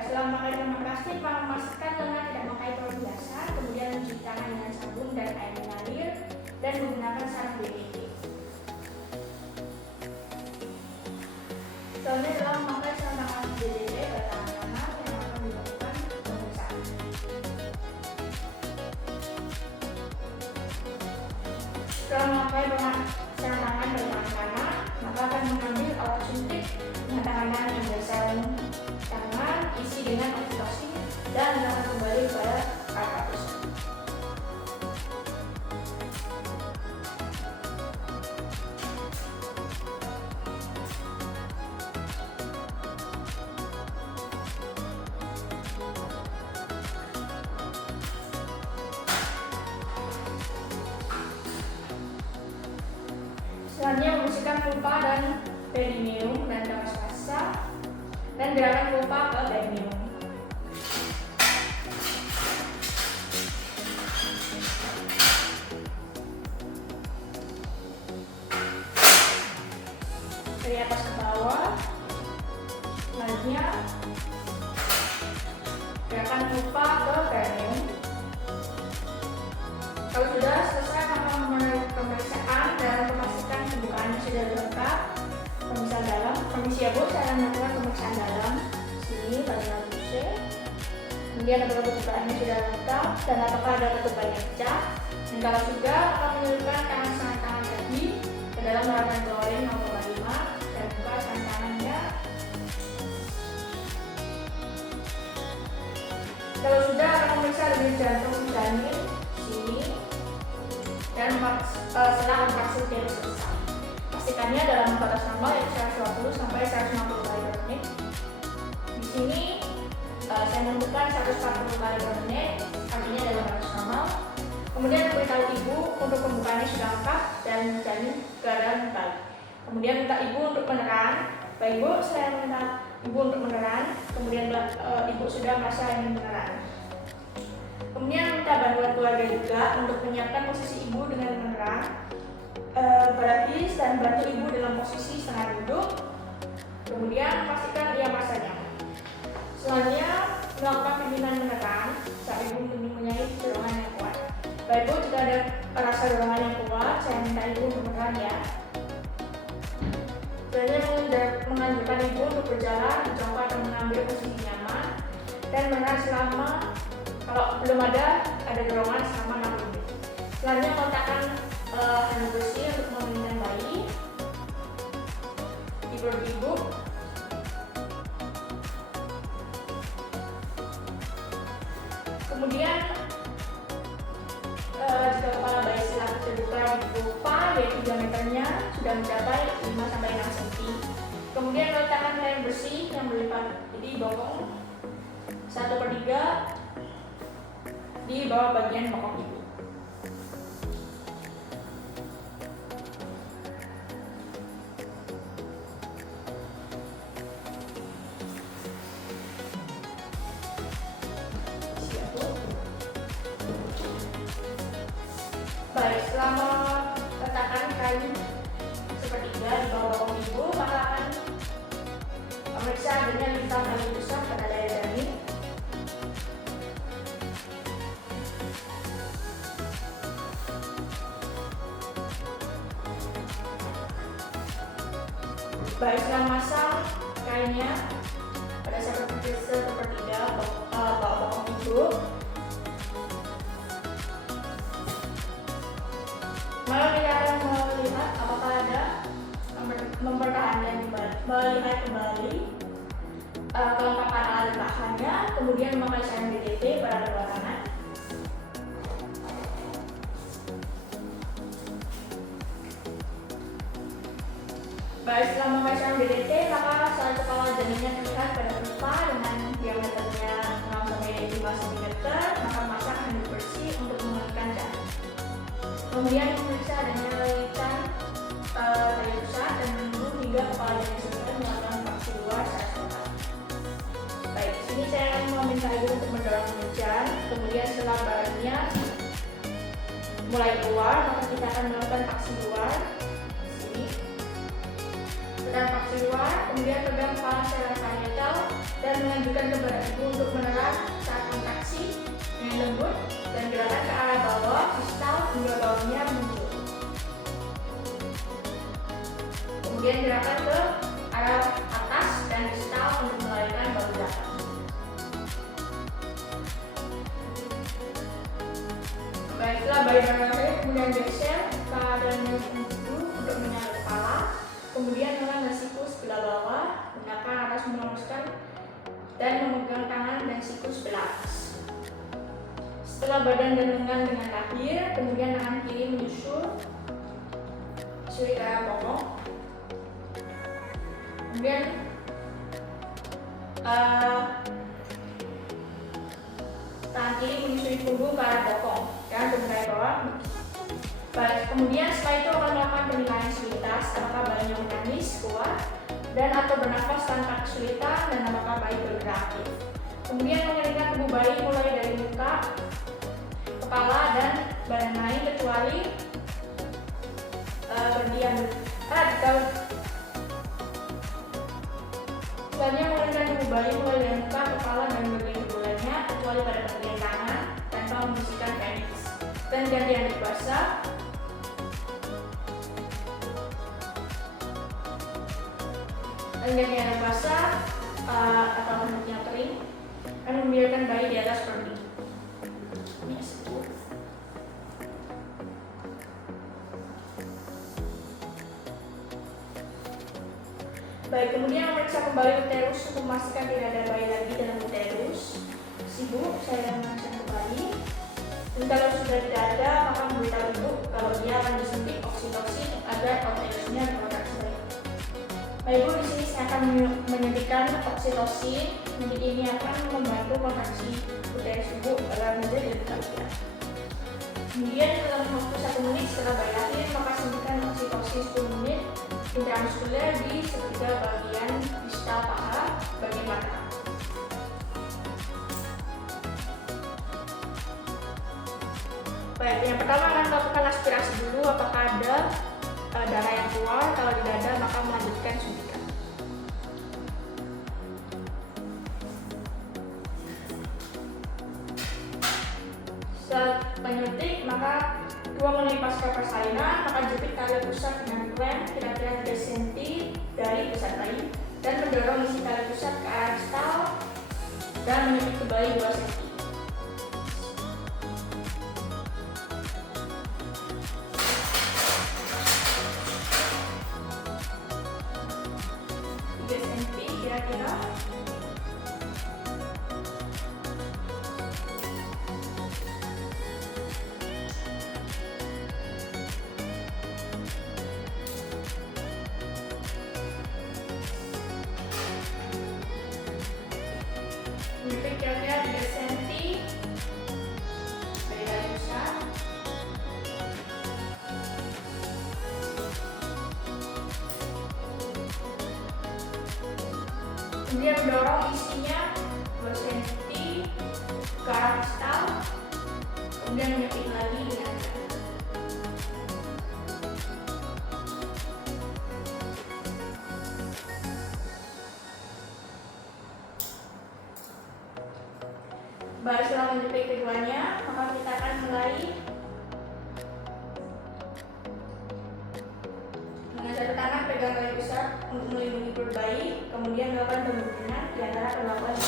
Setelah memakai lengan plastik, memastikan lengan tidak memakai peluru biasa, kemudian mencuci tangan dengan sabun dan air mengalir, dan menggunakan sarung DDT. Selanjutnya adalah memakai sarung tangan DDT pada tangan kanan yang akan dilakukan pemeriksaan. Setelah memakai sarung tangan pada tangan kanan, maka akan mengambil alat suntik dengan tangan kanan yang sarung tangan isi dengan oksitosin dan akan kembali pada kartus. Selanjutnya membersihkan vulva dan perineum dan rasa dan gerakan vulva ke perineum. Dari atas ke bawah. Selanjutnya gerakan vulva ke perineum. Kalau sudah selesai maka memulai pemeriksaan dan memastikan pembukaannya sudah lengkap. Pemeriksaan dalam, permisi ya Bu, saya akan melakukan pemeriksaan dalam sini pada lalu C. Kemudian apakah pembukaannya sudah lengkap dan apakah ada ketuban yang pecah. Dan kalau sudah, akan menyelipkan tangan tadi ke dalam harapan klorin 0,5 dan buka tangannya. Kalau sudah, akan memeriksa dengan jantung janin sini dan setelah kontraksi tidak selesai. Pastikannya dalam batas normal yaitu 120 sampai 150 kali per menit. Di sini saya menentukan 140 kali per menit, artinya dalam batas normal. Kemudian beritahu ibu untuk pembukaannya sudah lengkap dan janin keadaan baik. Kemudian minta ibu untuk meneran. Baik Bu, saya minta ibu untuk meneran. Kemudian ibu sudah merasa ingin meneran. Kemudian minta bantuan keluarga juga untuk menyiapkan posisi ibu dengan meneran, berlapis dan bantu ibu dalam posisi setengah duduk. Kemudian pastikan ia merasa nyaman. Selanjutnya melakukan pimpinan meneran saat ibu mempunyai dorongan yang kuat. Baik Bu, jika ada rasa dorongan yang kuat, saya minta ibu untuk meneran ya. Selanjutnya menganjurkan ibu untuk berjalan, mencoba atau mengambil posisi nyaman dan meneran selama, kalau belum ada dorongan selama 6 menit. Selanjutnya kontakkan handuk bersih untuk memindahkan bayi di perut ibu. Kemudian jika kepala bayi silang terbuka di vulva, yaitu diameternya sudah mencapai 5-6 cm. Kemudian letakkan air bersih yang berlipat, jadi bokong 1/3 di bawah bagian bokong ibu. Baik, selama letakkan kain 1/3 di bawah bokong ibu, maka akan memeriksa adanya lintang kayu besar pada daya janin. Baik, setelah masang kainnya pada 1/3 bawah bokong ibu, maka kita akan melihat apakah ada melihat kembali kelengkapan alat bahannya, kemudian memakai sarung DDT pada kedua tangan. Baik, setelah memakai sarung DDT, maka saat kepala janinnya terlihat pada vulva dengan diameternya 6-5 cm, maka pasang handuk bersih untuk memulihkan janin. Kemudian memeriksa adanya lilitan dari pusat dan menunggu hingga kepala janin selesai melakukan vaksi luar secara total. Baik, sini saya akan meminta ibu untuk mendorong mengejar. Kemudian setelah badannya mulai keluar, maka kita akan melakukan vaksi luar. Sini. Tekan paksi luar, kemudian pegang kepala secara parietal dan mengajukan ke badan ibu untuk menekan saat kontraksi dengan lembut dan gerakan ke arah bawah, distal hingga baunya muncul. Kemudian gerakan ke arah atas dan distal untuk melarikan bau belakang. Baiklah, bayi berlari kemudian geser badannya ibu untuk menyalip kepala, kemudian menekan siku sebelah bawah, gunakan atas meluruskan dan memegang tangan dan siku sebelah atas. Setelah badan dan lengan dengan lahir, kemudian tangan kiri menyusul ke arah bokong. Kemudian tangan kiri menyusui punggung ke arah bokong dan ke bawah. Baik, kemudian setelah itu akan melakukan penilaian kesulitan, apakah bayinya menangis kuat dan atau bernafas tanpa kesulitan dan apakah bayi bergerak aktif. Kemudian mengeringkan tubuh bayi mulai dari muka, kepala dan badan lain kecuali berdiam. Selanjutnya mengeringkan tubuh bayi mulai dari muka, kepala dan bagian tubuh lainnya kecuali pada bagian tangan tanpa membersihkan penis. Dan ganti handuk basah. Dan ganti handuk basah atau handuknya kering dan membiarkan bayi di atas perut. Baik, kemudian memeriksa kembali uterus untuk memastikan tidak ada bayi lagi dalam uterus. Ibu, saya memeriksa kembali. Dan kalau sudah tidak ada, maka memberitahu ibu kalau dia akan disuntik oksitosin agar uterusnya berkontraksi baik. Baik ibu, di sini saya akan menyuntikkan oksitosin. Jadi ini akan membantu kontraksi uterus ibu agar menjadi lebih lancar. Kemudian dalam waktu 1 menit setelah bayi lahir, maka suntikan oksitosin 10 menit intramuskuler di sekitar bagian distal paha bagian mata. Baik, yang pertama akan melakukan aspirasi dulu apakah ada darah yang keluar. Kalau tidak ada, maka melanjutkan suntikan. Saat menyuntik, maka 2 menit pasca persalinan, maka jepit tali pusat dengan klem kira-kira 3 cm dari pusat bayi dan mendorong isi tali pusat ke arah distal dan menyepit ke bayi 2 cm. Kira-kira kira-kira 3 cm dari tali pusat. Kemudian mendorong isinya 2 cm ke arah distal, kemudian menyepit lagi dengan baru setelah menjepit keduanya, maka kita akan mulai dengan satu tangan pegang tali pusat untuk melindungi perut bayi, kemudian melakukan pembentukan di antara kedua bayi.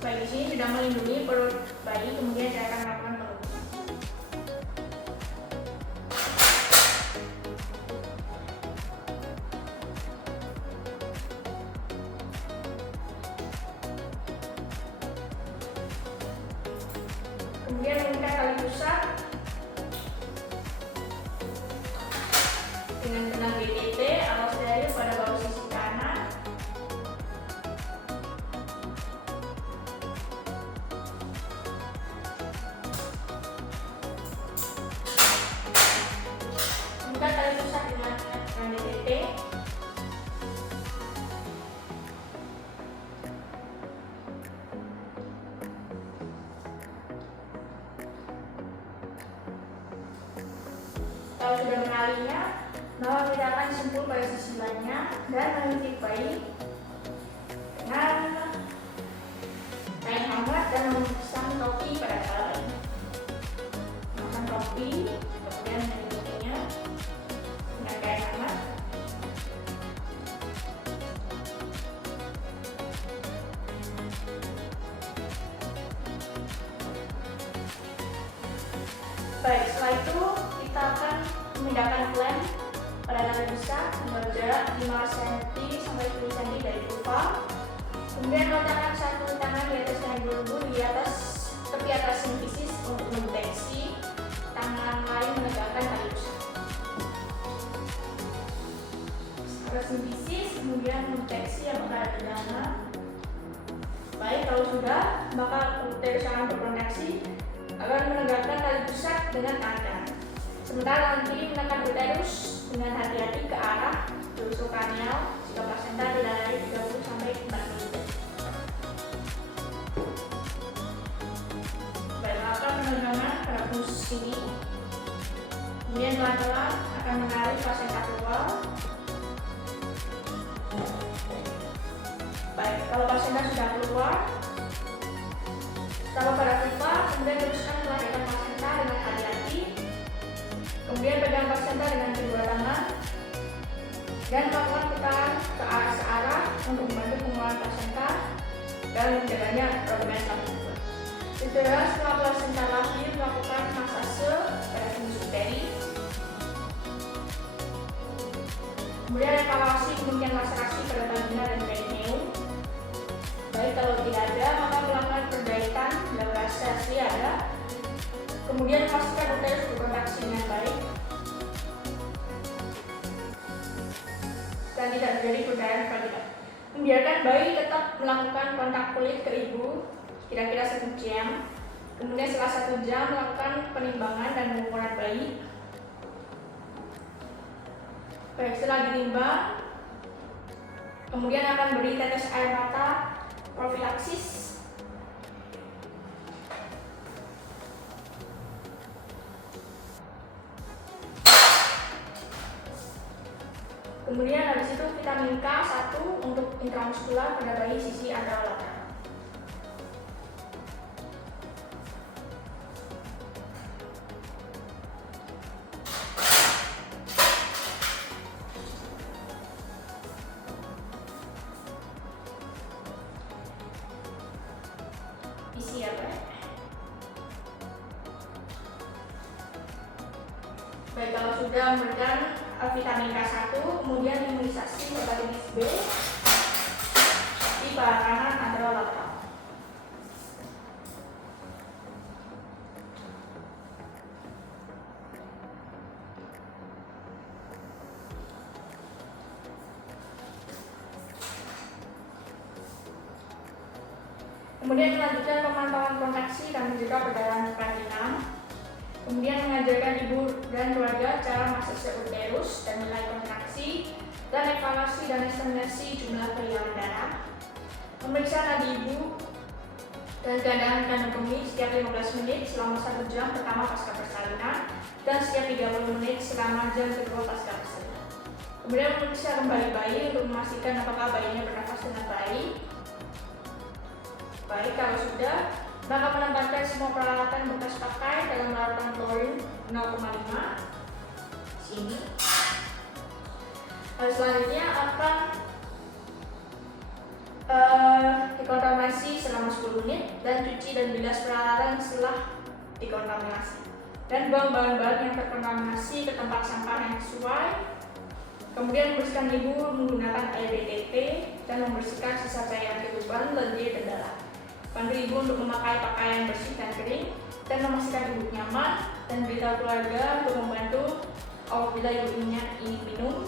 Baik, di sini sudah melindungi perut bayi, kemudian saya akan melakukan pembentukan. Kemudian mengikat tali pusat dengan benang GTT atau steril pada bahu sisi kanan. Mengikat tali pusat dengan GTT. kalau sudah mengalirnya, maka kita akan simpul pada sisi lainnya dan menyuntik bayi dengan kain hangat dan memasang topi pada kepala bayi. Memasang topi, kemudian menyuntiknya dengan kain hangat. Baik, setelah itu kita akan memindahkan klem pada tali besar dengan jarak 5 cm sampai 10 cm dari vulva. Kemudian meletakkan satu tangan di atas tangan belenggu di atas tepi atas sinfisis untuk mendeteksi. Tangan lain menegakkan tali besar. Atas sinfisis, kemudian mendeteksi apakah ada tekanan. Baik, kalau sudah, maka uterus akan berkontraksi akan menegakkan tali pusat dengan tangan. Sementara nanti menekan uterus dengan hati-hati ke arah tusuk kranial jika plasenta tidak dari 30 sampai 40 detik. Baik, akan penegangan pada posisi ini. Kemudian pelan-pelan akan menarik plasenta keluar. Baik, kalau plasenta sudah keluar, taruh pada vulva, kemudian teruskan melahirkan plasenta dengan hati-hati. Kemudian pegang plasenta dengan kedua tangan dan lakukan putaran ke arah searah untuk membantu pengeluaran plasenta dan menjaganya rombongan tabung. Segera setelah plasenta lahir, melakukan massase pada sinus uteri. Kemudian evaluasi kemungkinan laserasi pada vagina dan perineum. Baik, kalau tidak ada, maka melakukan perbaikan bila laserasi ada. Kemudian pastikan uterus berkontraksi dengan baik dan tidak terjadi pencairan vagina. Membiarkan bayi tetap melakukan kontak kulit ke ibu kira-kira 1 jam. Kemudian setelah 1 jam melakukan penimbangan dan pengukuran bayi. Baik, setelah ditimbang, kemudian akan beri tetes air mata profilaksis. Kemudian habis itu vitamin K1 untuk intramuskular pada bayi sisi anterolateral. Isi apa? Baik, kalau sudah memberikan vitamin K1, kemudian imunisasi hepatitis B di paha kanan anterolateral. Kemudian melanjutkan pemantauan kontraksi dan mencegah perdarahan perkawinan. Kemudian mengajarkan ibu dan keluarga cara massase uterus dan nilai kontraksi dan evaluasi dan estimasi jumlah peringan darah. Memeriksa nadi ibu dan keadaan kandung kemih setiap 15 menit selama 1 jam pertama pasca persalinan dan setiap 30 menit selama jam kedua pasca persalinan. Kemudian memeriksa kembali bayi untuk memastikan apakah bayinya bernafas dengan baik. Baik, kalau sudah, maka menempatkan semua peralatan bekas pakai dalam larutan klorin 0,5 sini. Selanjutnya akan dikontaminasi selama 10 menit dan cuci dan bilas peralatan setelah dikontaminasi dan buang bahan-bahan yang terkontaminasi ke tempat sampah yang sesuai. Kemudian membersihkan ibu menggunakan air BTP dan membersihkan sisa cairan ketuban, lendir, dan darah. Bantu ibu untuk memakai pakaian bersih dan kering dan memastikan ibu nyaman dan beritahu keluarga untuk membantu apabila ibu ingin minum.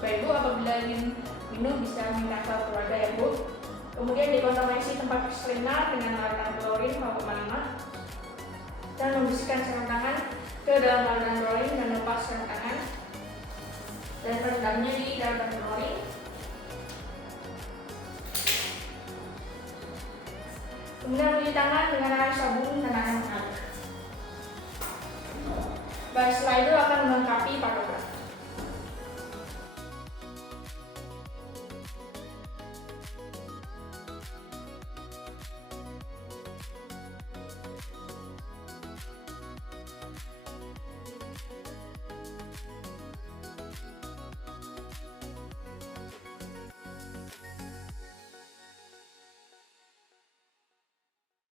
Baik bu, apabila ingin minum bisa minta ke keluarga ya bu. Kemudian dikontaminasi tempat persalinan dengan larutan klorin 0,5 dan membersihkan sarung tangan ke dalam larutan klorin dan lepas sarung tangan dan rendamnya di larutan klorin. Kemudian mencuci tangan dengan air sabun dan air mengalir. Baik, slide akan melengkapi paragraf.